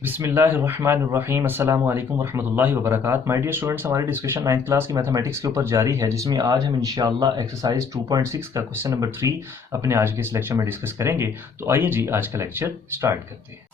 बिस्मिल्लाहिर्रहमानिर्रहीम अस्सलामु अलैकुम वरहमतुल्लाहि वबरकातुहू। माय डियर स्टूडेंट्स, हमारी डिस्कशन 9th क्लास की मैथमेटिक्स के ऊपर जारी है, जिसमें आज हम इंशाअल्लाह एक्सरसाइज 2.6 का क्वेश्चन नंबर 3 अपने आज के इस लेक्चर में डिस्कस करेंगे। तो आइए जी आज का लेक्चर स्टार्ट करते हैं।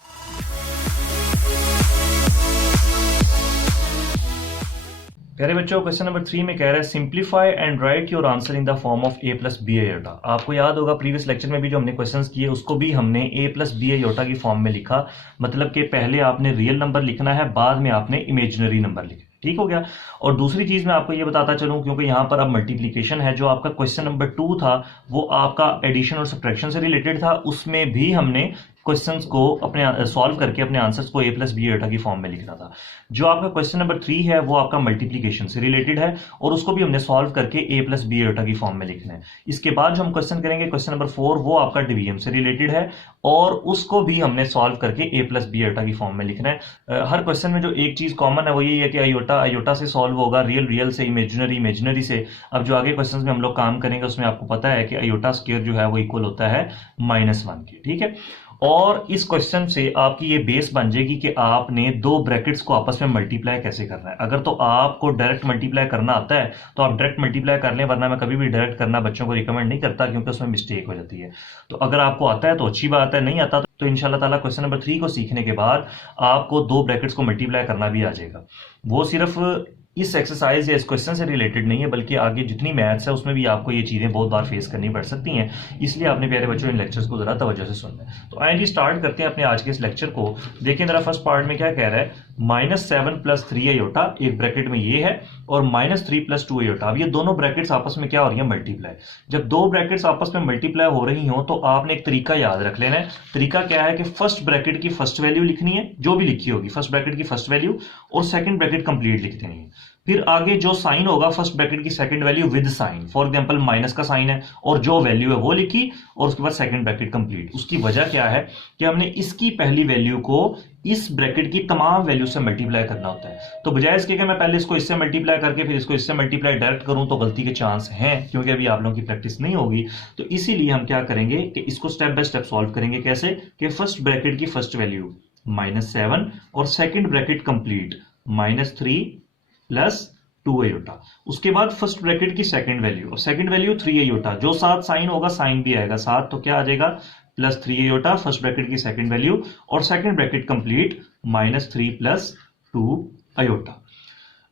प्यारे बच्चों, क्वेश्चन नंबर 3 में कह रहा है simplify and write your answer in the form of a plus b iota. आपको याद होगा प्रीवियस लेक्चर में भी जो हमने क्वेश्चंस किए उसको भी हमने ए प्लस बी आयोटा की फॉर्म में लिखा। मतलब कि पहले आपने रियल नंबर लिखना है, बाद में आपने इमेजिनरी नंबर लिखना। ठीक हो गया। और दूसरी चीज मैं आपको ये बताता चलूं, क्योंकि यहां पर अब मल्टीप्लीकेशन है, जो आपका क्वेश्चन नंबर 2 था वो आपका एडिशन और सब्ट्रैक्शन से रिलेटेड था। उसमें भी हमने क्वेश्चंस को अपने सॉल्व करके अपने आंसर्स को ए प्लस बी आयोटा की फॉर्म में लिखना था। जो आपका क्वेश्चन नंबर 3 है वो आपका मल्टीप्लीकेशन से रिलेटेड है और उसको भी हमने सॉल्व करके ए प्लस बी आयोटा की फॉर्म में लिखना है। इसके बाद जो हम क्वेश्चन करेंगे क्वेश्चन नंबर 4, वो आपका डिवीजन से रिलेटेड है और उसको भी हमने सॉल्व करके ए प्लस बी आयोटा की फॉर्म में लिखना है। हर क्वेश्चन में जो एक चीज कॉमन है वो यही है कि आयोटा आयोटा से सॉल्व होगा, रियल रियल से, इमेजिनरी इमेजिनरी से। अब जो आगे क्वेश्चन में हम लोग काम करेंगे उसमें आपको पता है कि आयोटा स्क्वायर जो है वो इक्वल होता है -1 के। ठीक है। और इस क्वेश्चन से आपकी ये बेस बन जाएगी कि आपने दो ब्रैकेट्स को आपस में मल्टीप्लाई कैसे करना है। अगर तो आपको डायरेक्ट मल्टीप्लाई करना आता है तो आप डायरेक्ट मल्टीप्लाई कर लें, वरना मैं कभी भी डायरेक्ट करना बच्चों को रिकमेंड नहीं करता, क्योंकि उसमें मिस्टेक हो जाती है। तो अगर आपको आता है तो अच्छी बात है, नहीं आता तो इंशाल्लाह ताला क्वेश्चन नंबर 3 को सीखने के बाद आपको दो ब्रैकेट्स को मल्टीप्लाई करना भी आ जाएगा। वो सिर्फ इस एक्सरसाइज या इस क्वेश्चन से रिलेटेड नहीं है, बल्कि आगे जितनी मैथ्स है उसमें भी आपको ये चीजें बहुत बार फेस करनी पड़ सकती हैं। इसलिए आपने प्यारे बच्चों इन लेक्चर्स को जरा तवज्जो से सुनना है। तो आइए स्टार्ट करते हैं अपने आज के इस लेक्चर को। देखिए जरा फर्स्ट पार्ट में क्या कह रहा है, -7 + 3 आयोटा, एक ब्रैकेट में ये है, और -3 + 2 आयोटा। अब ये दोनों ब्रैकेट्स आपस में क्या हो रही है, मल्टीप्लाई। जब दो ब्रैकेट्स आपस में मल्टीप्लाई हो रही हो तो आपने एक तरीका याद रख लेना है। तरीका क्या है कि फर्स्ट ब्रैकेट की फर्स्ट वैल्यू लिखनी है, जो भी लिखी होगी फर्स्ट ब्रैकेट की फर्स्ट वैल्यू, और सेकंड ब्रैकेट कंप्लीट लिख देनी है। फिर आगे जो साइन होगा फर्स्ट ब्रैकेट की second value with sign, for example minus का साइन है और जो वैल्यू है वो लिखी, और उसके बाद सेकंड ब्रैकेट कंप्लीट। उसकी वजह क्या है कि हमने इसकी पहली वैल्यू को इस ब्रैकेट की तमाम वैल्यू से मल्टीप्लाई करना होता है। तो बजाय इसके कि मैं पहले इसको इससे मल्टीप्लाई करके फिर इसको इससे मल्टीप्लाई डायरेक्ट करूं तो गलती के चांस हैं, क्योंकि अभी आप लोगों की प्रैक्टिस नहीं होगी। तो इसीलिए हम क्या करेंगे कि इसको स्टेप बाय स्टेप सॉल्व करेंगे। कैसे कि फर्स्ट ब्रैकेट की फर्स्ट वैल्यू -7 और सेकंड ब्रैकेट कंप्लीट -3 + 2 आयोटा। उसके बाद फर्स्ट ब्रैकेट की सेकंड वैल्यू, और सेकंड वैल्यू 3 आयोटा। जो साथ साइन होगा साइन भी आएगा साथ, तो क्या आ जाएगा +3 आयोटा फर्स्ट ब्रैकेट की सेकंड वैल्यू, और सेकंड ब्रैकेट कंप्लीट -3 + 2 आयोटा।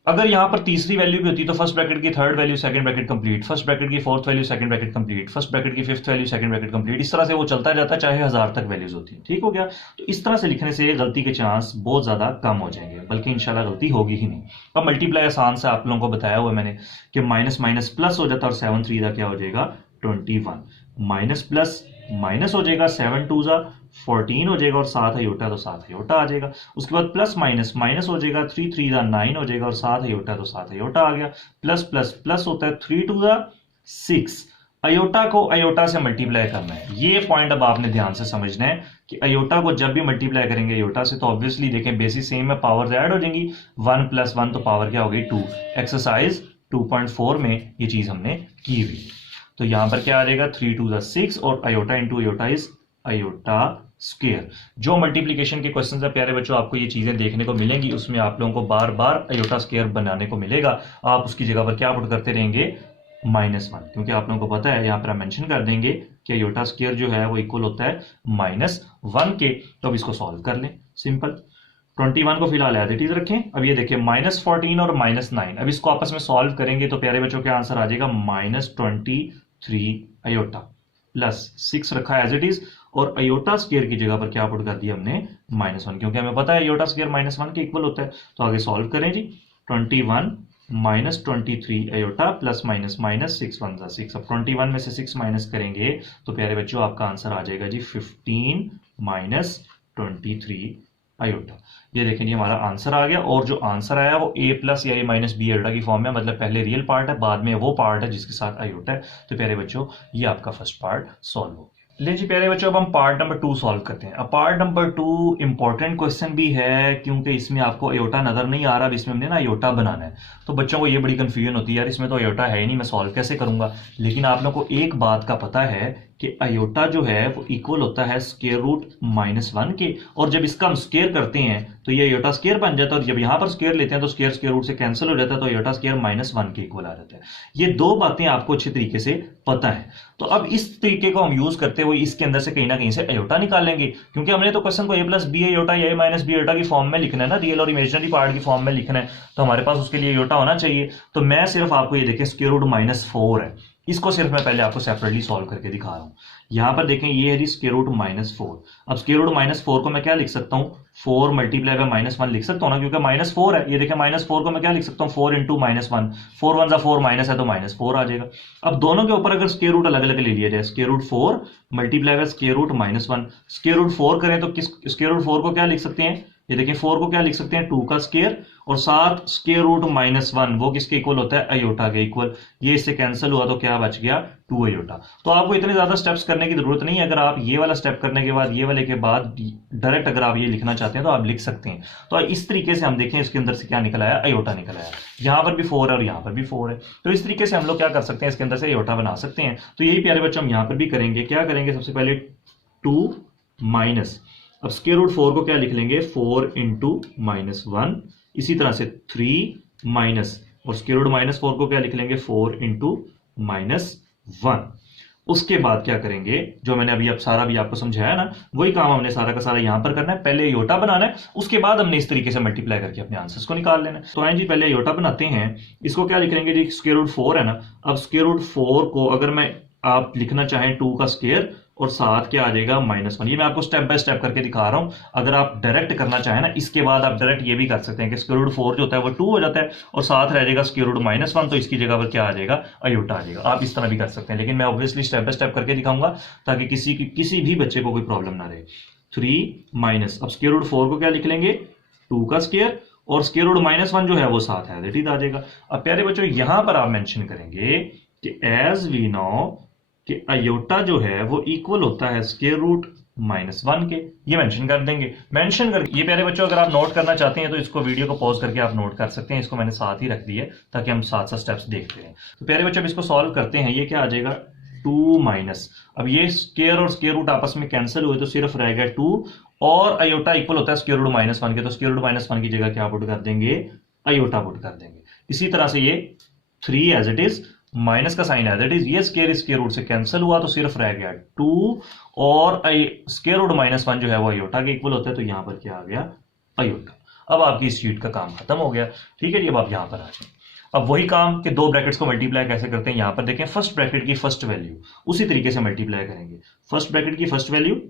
अगर यहां पर तीसरी वैल्यू भी होती तो फर्स्ट ब्रैकेट की third value second bracket complete, first bracket की fourth value second bracket complete, first bracket की fifth value second bracket complete. इस तरह से वो चलता जाता है, चाहे 1000 तक वैल्यूज होती है। ठीक हो गया। तो इस तरह से लिखने से गलती के चांस बहुत ज्यादा कम हो जाएंगे, बल्कि इंशाल्लाह गलती होगी ही नहीं। अब मल्टीप्लाई आसान से आप लोगों को बताया हुआ मैंने कि माइनस माइनस प्लस हो जाता है, और 7 3 क्या हो जाएगा 21, माइनस प्लस माइनस हो जाएगा, 7 2 14 हो जाएगा, और 7 आयोटा तो 7 आयोटा आ जाएगा। उसके बाद प्लस माइनस माइनस हो जाएगा, 3 3 9 हो जाएगा, और 7 आयोटा तो 7 आयोटा आ गया। प्लस प्लस प्लस होता है, 3 2 6। आयोटा को आयोटा से मल्टीप्लाई करना है। ये पॉइंट अब आपने ध्यान से समझना है कि आयोटा को जब भी मल्टीप्लाई करेंगे आयोटा से तो ऑब्वियसली देखें बेसिस सेम है, पावर ऐड हो जाएंगी। 1 + 1 तो पावर क्या हो गई 2। एक्सरसाइज 2.4 में ये चीज हमने की हुई। तो यहां पर क्या आ जाएगा 3 2 6, और iota into iota is iota square. जो मल्टीप्लिकेशन के क्वेश्चन है प्यारे बच्चों, आपको ये चीजें देखने को मिलेंगी, उसमें आप लोगों को बार बार आयोटा स्क्वायर बनाने को मिलेगा। आप उसकी जगह पर क्या पुट करते रहेंगे -1, क्योंकि आप लोगों को पता है यहां पर हम मेंशन कर देंगे कि आयोटा स्क्वायर जो है वो इक्वल होता है -1 के। तो अब इसको सॉल्व कर लें, सिंपल। 21 को फिलहाल एज इट इज रखें। अब ये देखिए -14 और -9, अब इसको आपस में सॉल्व करेंगे तो प्यारे बच्चों क्या आंसर आ जाएगा -23 आयोटा, प्लस 6 रखा है एज इट इज, और आयोटा स्क्वायर की जगह पर क्या पुट कर दिया हमने -1, क्योंकि हमें पता है आयोटा स्क्वायर -1 के इक्वल होता है। तो आगे सॉल्व करें जी। 21 -23 आयोटा प्लस माइनस माइनस 6 1 6। अब 21 में से 6 माइनस करेंगे तो प्यारे बच्चों आपका आंसर आ जाएगा जी 15 - 23 आयोटा। ये देखें जी हमारा आंसर आ गया, और जो आंसर आया वो a प्लस या a माइनस बी आयोटा की फॉर्म में, मतलब पहले रियल पार्ट है बाद में वो पार्ट है जिसके साथ आयोटा है। तो प्यारे बच्चों ये आपका फर्स्ट पार्ट सॉल्व हो गया। ले जी प्यारे बच्चों, अब हम पार्ट नंबर 2 सॉल्व करते हैं। अब पार्ट नंबर 2 इंपॉर्टेंट क्वेश्चन भी है, क्योंकि इसमें आपको आयोटा नजर नहीं आ रहा, अब इसमें हमने ना आयोटा बनाना है। तो बच्चों को ये बड़ी कंफ्यूजन होती है, यार इसमें तो आयोटा है ही नहीं, मैं सॉल्व कैसे करूंगा। लेकिन आप लोगों को एक बात का पता है कि अयोटा जो है वो इक्वल होता है स्क्वायर रूट -1 के, और जब इसका हम स्क्वायर करते हैं तो ये अयोटा स्क्वायर बन जाता है, और जब यहां पर स्क्वायर लेते हैं तो स्क्वायर स्क्वायर रूट से कैंसिल हो जाता है, तो अयोटा स्क्वायर -1 के इक्वल आ जाता है। ये दो बातें आपको अच्छे तरीके से पता है। तो अब इस तरीके को हम यूज करते हुए इसके अंदर से कहीं ना कहीं से अयोटा निकालेंगे, क्योंकि हमने तो क्वेश्चन को a + b अयोटा या a - b अयोटा की फॉर्म में लिखना है ना, रियल और इमेजिनरी पार्ट की फॉर्म में लिखना है, तो हमारे पास उसके लिए अयोटा होना चाहिए। तो मैं सिर्फ आपको ये देखें स्क्वायर रूट -4 है, इसको सिर्फ मैं पहले आपको सेपरेटली सॉल्व करके दिखा रहा हूं। यहां पर देखें ये है जी स्क्वायर रूट -4। अब स्क्वायर रूट -4 को मैं क्या लिख सकता हूं, 4 मल्टीप्लाई बाय -1 लिख सकता हूं ना, क्योंकि -4 है। ये देखें -4 को मैं क्या लिख सकता हूं, 4 × -1, 4 1 4 माइनस है तो -4 आ जाएगा। अब दोनों के ऊपर अगर स्क्वायर रूट अलग अलग ले लिया जाए, square root 4 multiply by square root -1, square root 4 करें तो किस स्क्वायर रूट 4 को क्या लिख सकते हैं, ये देखिए 4 को क्या लिख सकते हैं, 2 का स्क्वायर, और साथ स्क्वायर रूट -1 वो किसके इक्वल होता है, अयोटा के इक्वल। ये इससे कैंसिल हुआ तो क्या बच गया, 2 अयोटा। तो आपको इतने ज्यादा स्टेप्स करने की जरूरत नहीं है। अगर आप ये वाला स्टेप करने के बाद ये वाले के बाद डायरेक्ट अगर आप ये लिखना चाहते हैं तो आप लिख सकते हैं। तो इस तरीके से हम देखें इसके अंदर से क्या निकल आया, अयोटा निकल आया। यहां पर भी 4 है और यहां पर भी 4 है, तो इस तरीके से हम लोग क्या कर सकते हैं, इसके अंदर से अयोटा बना सकते हैं। तो यही प्यारे बच्चों हम यहां पर भी करेंगे। क्या करेंगे, सबसे पहले 2 माइनस, अब स्क्वायर रूट 4 को क्या लिख लेंगे, 4 × -1, इसी तरह से 3 माइनस, और स्क्वायर रूट -4 को क्या लिख लेंगे, 4 × -1। उसके बाद क्या करेंगे, जो मैंने अभी अब सारा भी आपको समझाया ना, वही काम हमने सारा का सारा यहां पर करना है। पहले अयोटा बनाना है, उसके बाद हमने इस तरीके से मल्टीप्लाई करके अपने आंसर्स को निकाल लेना है। तो आए जी पहले अयोटा बनाते हैं। इसको क्या लिख लेंगे जी, स्क्वायर रूट 4 है ना। अब स्क्वायर रूट 4 को अगर मैं आप लिखना चाहें 2 का स्क्वायर और साथ क्या आ जाएगा, -1। ये मैं आपको स्टेप बाय स्टेप करके दिखा रहा हूं। अगर आप डायरेक्ट करना चाहें ना, इसके बाद आप डायरेक्ट ये भी कर सकते हैं कि स्क्वायर रूट 4 जो होता है वो 2 हो जाता है और साथ रह जाएगा स्क्वायर रूट -1, तो इसकी जगह पर क्या आ जाएगा, अयोटा आ जाएगा। आप इस तरह भी कर सकते हैं, लेकिन मैं ऑब्वियसली स्टेप बाय स्टेप करके दिखाऊंगा ताकि किसी भी बच्चे को कोई प्रॉब्लम ना रहे। 3 माइनस, अब स्क्वायर रूट 4 को क्या लिख लेंगे, 2 का स्क्वायर, और स्क्वायर रूट -1 जो है वो साथ है, दैट इज आ जाएगा। अब प्यारे बच्चों यहां पर आप मेंशन करेंगे कि एज वी नो कि अयोटा जो है वो इक्वल होता है स्क्वायर रूट -1 के, ये मेंशन कर देंगे। मेंशन कर, ये प्यारे बच्चों अगर आप नोट करना चाहते हैं तो इसको वीडियो को पॉज करके आप नोट कर सकते हैं। इसको मैंने साथ ही रख दिया ताकि हम साथ साथ स्टेप्स देखते हैं। तो प्यारे बच्चों अब इसको सॉल्व करते हैं। ये क्या आ जाएगा, 2 माइनस, अब ये स्क्वायर और स्क्वायर रूट आपस में कैंसिल हुए तो सिर्फ रह गया 2, और अयोटा इक्वल होता है स्क्वायर रूट -1 के, तो स्क्वायर रूट -1 की जगह क्या पुट कर देंगे, अयोटा पुट कर देंगे। इसी तरह से ये 3 एज इट इज, माइनस का साइन एज इट इज, ये स्क्वायर रूट से कैंसिल हुआ तो सिर्फ रह गया 2, और स्क्वायर रूट -1 जो है वो अयोटा के इक्वल होता है, तो यहां पर क्या आ गया, अयोटा। अब आपकी इस शीट का काम खत्म हो गया। ठीक है जी, अब आप यहां पर आ जाए। अब वही काम कि दो ब्रैकेट्स को मल्टीप्लाई कैसे करते हैं, यहां पर देखें फर्स्ट ब्रैकेट की फर्स्ट वैल्यू उसी तरीके से मल्टीप्लाई करेंगे। फर्स्ट ब्रैकेट की first value,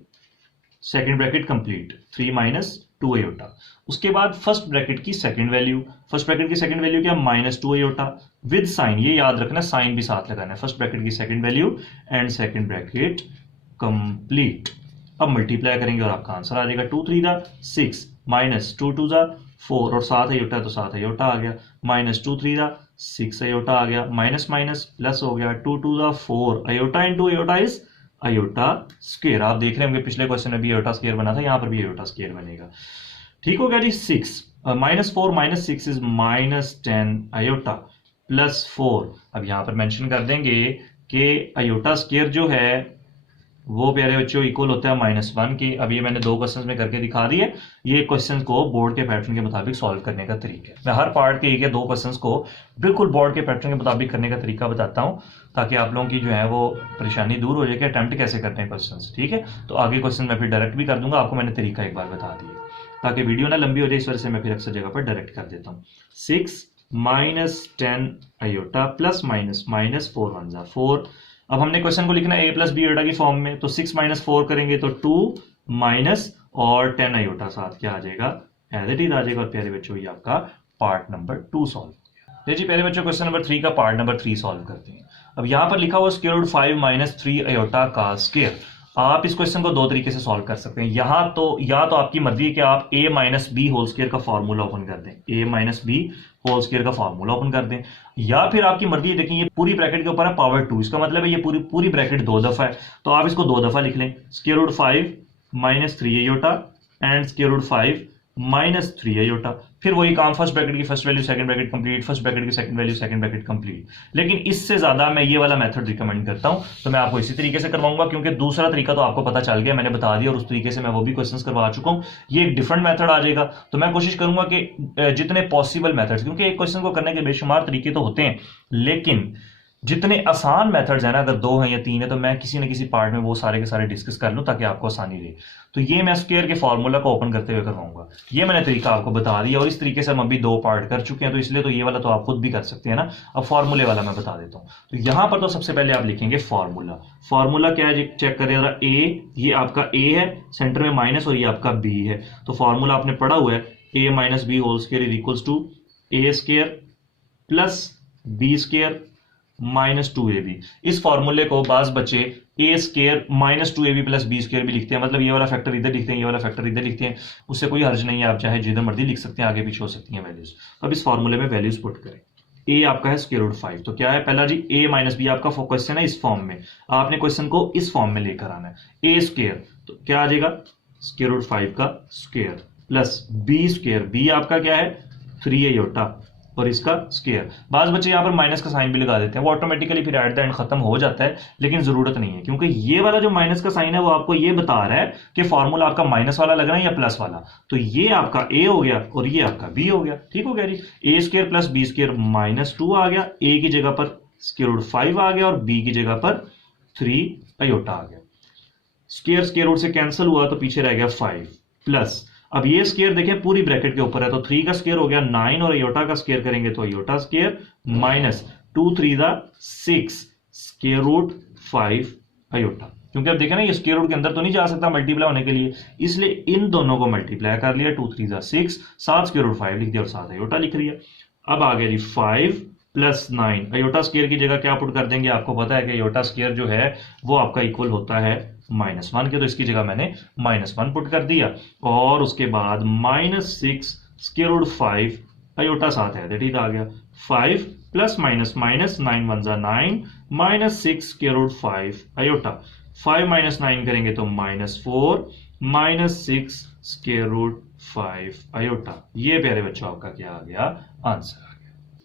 second bracket complete, 3 minus 2 iota. उसके बाद फर्स्ट ब्रैकेट की सेकंड वैल्यू, फर्स्ट ब्रैकेट की सेकंड वैल्यू क्या, -2 अयोटा विद साइन, ये याद रखना साइन भी साथ लगाना है। फर्स्ट ब्रैकेट की second value and second bracket complete. अब मल्टीप्लाई करेंगे और आपका आंसर आ जाएगा 2 3 6 -2 2 4, और 7 अयोटा तो 7 अयोटा आ गया, -2 3 6 अयोटा आ गया, माइनस माइनस प्लस हो गया, 2 2 4 iota into iota is iota square. आप देख रहे होंगे पिछले क्वेश्चन में भी अयोटा स्क्वायर बना था, यहां पर भी अयोटा स्क्वायर बनेगा। ठीक हो गया जी। 6 -4 - 6 इज -10 अयोटा प्लस 4। अब यहां पर मेंशन कर देंगे कि अयोटा स्क्वायर जो है वो प्यारे बच्चों इक्वल होता है -1 की। अब ये मैंने 2 क्वेश्चंस में करके दिखा दिए। ये क्वेश्चन को बोर्ड के पैटर्न के मुताबिक सॉल्व करने का तरीका है। मैं हर पार्ट के 1 या 2 क्वेश्चंस को बिल्कुल बोर्ड के पैटर्न के मुताबिक करने का तरीका बताता हूं, ताकि आप लोगों की जो है वो परेशानी दूर हो जाए कि अटेम्प्ट कैसे करते हैं क्वेश्चंस। ठीक है, तो आगे क्वेश्चन मैं फिर डायरेक्ट भी कर दूंगा, आपको मैंने तरीका एक बार बता दिया ताकि वीडियो ना लंबी हो जाए, इस वजह से मैं फिर अक्सर जगह पर डायरेक्ट कर देता हूँ। 6 -10 अयोटा प्लस माइनस -4 1 4। अब हमने क्वेश्चन को लिखना है a + b अयोटा की फॉर्म में, तो 6 - 4 करेंगे तो 2 माइनस और 10 अयोटा साथ क्या आ जाएगा, एज इट इज आ जाएगा। और प्यारे बच्चों ये आपका पार्ट नंबर 2 सॉल्व हो गया। जी प्यारे बच्चों क्वेश्चन नंबर 3 का पार्ट नंबर 3 सॉल्व करते हैं। अब यहां पर लिखा हुआ स्क्वायर रूट 5 - 3 अयोटा का स्क्वायर। आप इस क्वेश्चन को 2 तरीके से सॉल्व कर सकते हैं। यहां तो या तो आपकी मर्जी है कि आप a - b होल स्क्वायर का फॉर्मूला ओपन कर दें, a - b होल स्क्वायर का फॉर्मूला ओपन कर दें, या फिर आपकी मर्जी है, देखिए ये पूरी ब्रैकेट के ऊपर है पावर 2, इसका मतलब है ये पूरी ब्रैकेट 2 दफा है, तो आप इसको 2 दफा लिख लें। Square root 5 - 3 iota and square root 5 -3 iota. फिर वही काम, फर्स्ट ब्रैकेट की first value second bracket complete, first bracket की second value second bracket complete. लेकिन इससे ज्यादा मैं ये वाला मेथड रिकमेंड करता हूं, तो मैं आपको इसी तरीके से करवाऊंगा, क्योंकि दूसरा तरीका तो आपको पता चल गया, मैंने बता दिया और उस तरीके से मैं वो भी क्वेश्चंस करवा चुका हूं। ये एक डिफरेंट मेथड आ जाएगा। तो मैं कोशिश करूंगा कि जितने पॉसिबल मेथड्स, क्योंकि एक क्वेश्चन को करने के बेशुमार तरीके तो होते हैं, लेकिन जितने आसान मेथड्स हैं ना, अगर 2 हैं या 3 है, तो मैं किसी न किसी पार्ट में वो सारे के सारे डिस्कस कर लूं ताकि आपको आसानी रहे। तो ये मैं स्क्वायर के फॉर्मूला को ओपन करते हुए करवाऊंगा। ये मैंने तरीका आपको बता दिया और इस तरीके से हम अभी 2 पार्ट कर चुके हैं, तो इसलिए तो ये वाला तो आप खुद भी कर सकते हैं ना। अब फॉर्मूले वाला मैं बता देता हूं। तो यहां पर तो सबसे पहले आप लिखेंगे फॉर्मूला। फॉर्मूला क्या है, चेक करें जरा। ए, ये आपका ए है, सेंटर में माइनस, और ये आपका बी है। तो फॉर्मूला आपने पढ़ा हुआ है, A minus B whole square is equals to A square plus B square -2ab। इस फॉर्मूले को बाज बच्चे A square -2ab plus B square भी लिखते हैं, मतलब ये वाला फैक्टर इधर लिखते हैं, ये वाला फैक्टर इधर लिखते हैं, उससे कोई हर्ज नहीं है, आप चाहे जिधर मर्जी लिख सकते हैं, आगे पीछे हो सकती हैं वैल्यूज। अब इस फॉर्मूले में वैल्यूज पुट करें। ए आपका है स्क्वायर रूट 5, तो क्या है पहला जी, ए माइनस बी आपका क्वेश्चन है इस फॉर्म में, आपने क्वेश्चन को इस फॉर्म में लेकर आना है। ए स्क्वायर तो क्या आ जाएगा, स्क्वायर रूट 5 का square plus B square, b आपका क्या है 3 आयोटा और इसका स्क्वायर। बाज बच्चे यहां पर माइनस का साइन भी लगा देते हैं, वो ऑटोमेटिकली फिर एट द एंड खत्म हो जाता है, लेकिन जरूरत नहीं है, क्योंकि ये वाला जो माइनस का साइन है वो आपको ये बता रहा है कि फॉर्मूला आपका माइनस वाला लग रहा है या प्लस वाला। तो ये आपका ए हो गया और ये आपका बी हो गया। ठीक हो गया जी। ए स्क्वायर प्लस बी स्क्वायर -2 आ गया, ए की जगह पर स्क्वायर रूट 5 आ गया और बी की जगह पर 3 आयोटा आ गया। स्क्वायर स्क्वायर रूट से कैंसिल हुआ तो पीछे रह गया 5 प्लस, अब ये स्क्वायर देखें पूरी ब्रैकेट के ऊपर है, तो 3 का स्क्वायर हो गया 9 और अयोटा का स्क्वायर करेंगे तो iota square minus 2 3 6 square root 5 iota. क्योंकि अब देखें ना, ये स्क्वायर रूट के अंदर तो नहीं जा सकता मल्टीप्लाई होने के लिए, इसलिए इन दोनों को मल्टीप्लाई कर लिया। 2 3 6, 7 स्क्वायर रूट 5 लिख दिया और 7 अयोटा लिख लिया। अब आ गया जी 5 प्लस 9, अयोटा स्क्वायर की जगह क्या पुट कर देंगे, आपको पता है कि अयोटा स्क्वायर जो है वो आपका इक्वल होता है -1 के, तो इसकी जगह मैंने -1 पुट कर दिया। और उसके बाद -6 स्क्वायर रूट 5 अयोटा 7 है, दैट इज आ गया 5 प्लस माइनस माइनस 9 1 जा 9 -6 स्क्वायर रूट 5 अयोटा, 5 -9 करेंगे तो -4 -6 स्क्वायर रूट 5 अयोटा। ये प्यारे बच्चों आपका क्या आ गया, आंसर आ गया।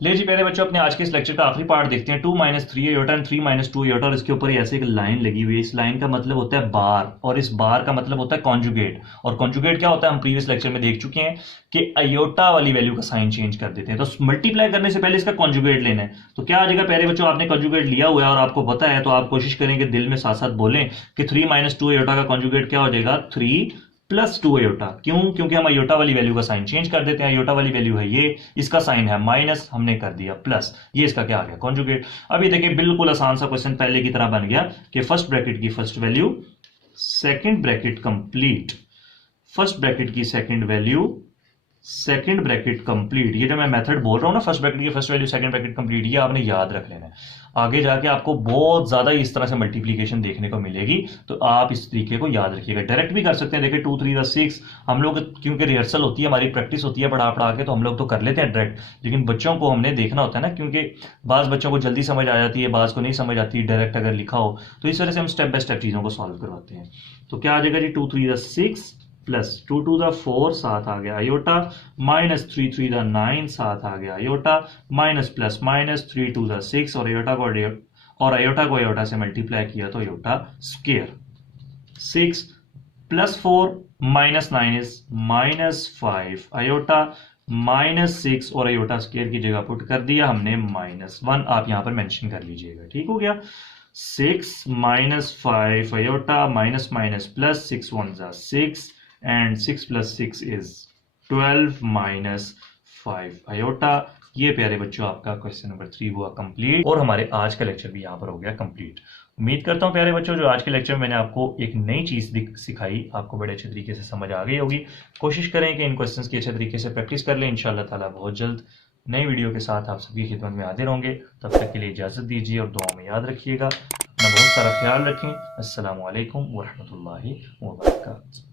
ले जी प्यारे बच्चों, अपने आज के इस लेक्चर का आखिरी पार्ट देखते हैं। 2 - 3 आयोटा एंड 3 - 2 आयोटा, और इसके ऊपर ऐसे एक लाइन लगी हुई है। इस लाइन का मतलब होता है बार, और इस बार का मतलब होता है कॉन्जुगेट। और कॉन्जुगेट क्या होता है हम प्रीवियस लेक्चर में देख चुके हैं कि अयोटा वाली वैल्यू का साइन चेंज कर देते हैं। तो मल्टीप्लाई करने से पहले इसका कॉन्जुगेट लेना है। तो क्या आ जाएगा प्यारे बच्चों, आपने कॉन्जुगेट लिया हुआ है और आपको पता है, तो आप कोशिश करें कि दिल में साथ साथ बोलें कि 3 - 2 आयोटा का कॉन्जुगेट क्या हो जाएगा, 3 + 2 आयोटा। क्यों, क्योंकि हम आयोटा वाली वैल्यू का साइन चेंज कर देते हैं। आयोटा वाली वैल्यू है ये, इसका साइन है माइनस, हमने कर दिया प्लस, ये इसका क्या आ गया, कॉन्जुगेट। अभी देखिए बिल्कुल आसान सा क्वेश्चन पहले की तरह बन गया कि फर्स्ट ब्रैकेट की first value second bracket complete, first bracket की second value second bracket complete. ये जो मैं मेथड बोल रहा हूं ना, फर्स्ट ब्रैकेट की first value second bracket complete, ये आपने याद रख लेना है। आगे जाके आपको बहुत ज्यादा इस तरह से मल्टीप्लीकेशन देखने को मिलेगी, तो आप इस तरीके को याद रखिएगा। डायरेक्ट भी कर सकते हैं, देखिए 2 3 6, हम लोग क्योंकि रिहर्सल होती है, हमारी प्रैक्टिस होती है पढ़ा पढ़ा के, तो हम लोग तो कर लेते हैं डायरेक्ट, लेकिन बच्चों को हमने देखना होता है ना, क्योंकि बाज बच्चों को जल्दी समझ आ जाती है, बाज को नहीं समझ आती डायरेक्ट अगर लिखा हो, तो इस वजह से हम स्टेप बाय स्टेप चीजों को सॉल्व करवाते हैं। तो क्या आ जाएगा जी, 2 3 6 प्लस 2 2 4 7 आ गया आयोटा, -3 3 9 7 आ गया आयोटा, माइनस प्लस माइनस 3 2 6, और आयोटा को आयोटा से मल्टीप्लाई किया तो आयोटा स्क्वायर, 6 + 4 -9 इज -5 आयोटा, -6 और आयोटा स्क्वायर की जगह पुट कर दिया हमने -1, आप यहां पर मेंशन कर लीजिएगा। ठीक हो गया, 6 - 5 आयोटा, माइनस माइनस प्लस, 6 1 जा 6 and 6 + 6 is 12 - 5 आयोटा। ये प्यारे बच्चों आपका क्वेश्चन नंबर 3 हुआ कंप्लीट, और हमारे आज का लेक्चर भी यहाँ पर हो गया कंप्लीट। उम्मीद करता हूँ प्यारे बच्चों, जो आज के लेक्चर में मैंने आपको एक नई चीज सिखाई, आपको बड़े अच्छे तरीके से समझ आ गई होगी। कोशिश करें कि इन क्वेश्चंस की अच्छे तरीके से प्रैक्टिस कर लें। इंशाअल्लाह ताला बहुत जल्द नई वीडियो के साथ आप सबकी खिदमत में हाजिर होंगे। तब तक के लिए इजाजत दीजिए और दुआ में याद रखिएगा, अपना बहुत सारा ख्याल रखें। अस्सलामु अलैकुम वरहमतुल्लाहि वबरकातुहू।